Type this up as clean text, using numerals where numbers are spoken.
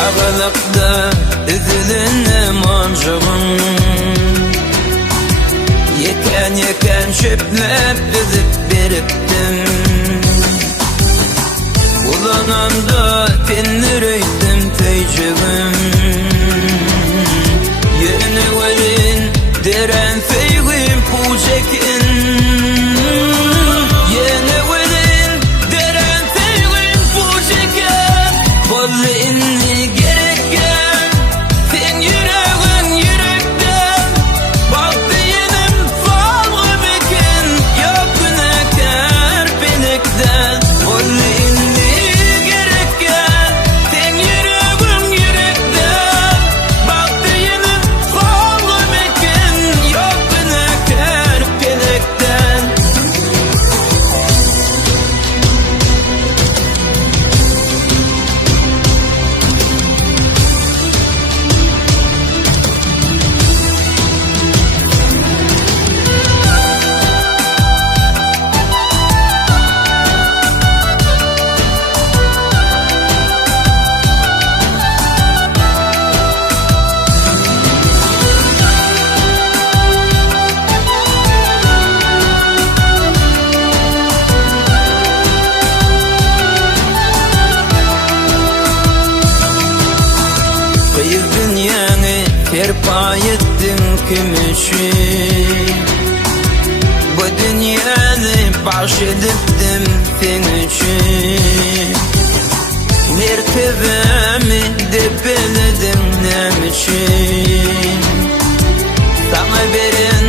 Ağalıkta üzülünüm ancağım. Yeken çöplep üzüp beriptim. Ulanamda tinlireydim teycibim. Yeni verin deren feygim pucekin. Yeni verin deren feygim pucekin. Bolli inni gereken sen yüreğin yürekten. Baktı yenim falgı bekin. Yok günahkar benekten. Bolli inni gereken sen yüreğin yürekten. Baktı yenim falgı bekin. Yok günahkar benekten. Kıyır dünyanı terpa ettin kim için? Bu dünyanı bahşediptim sen için. Mertebemi depeledim nem için? Sana veren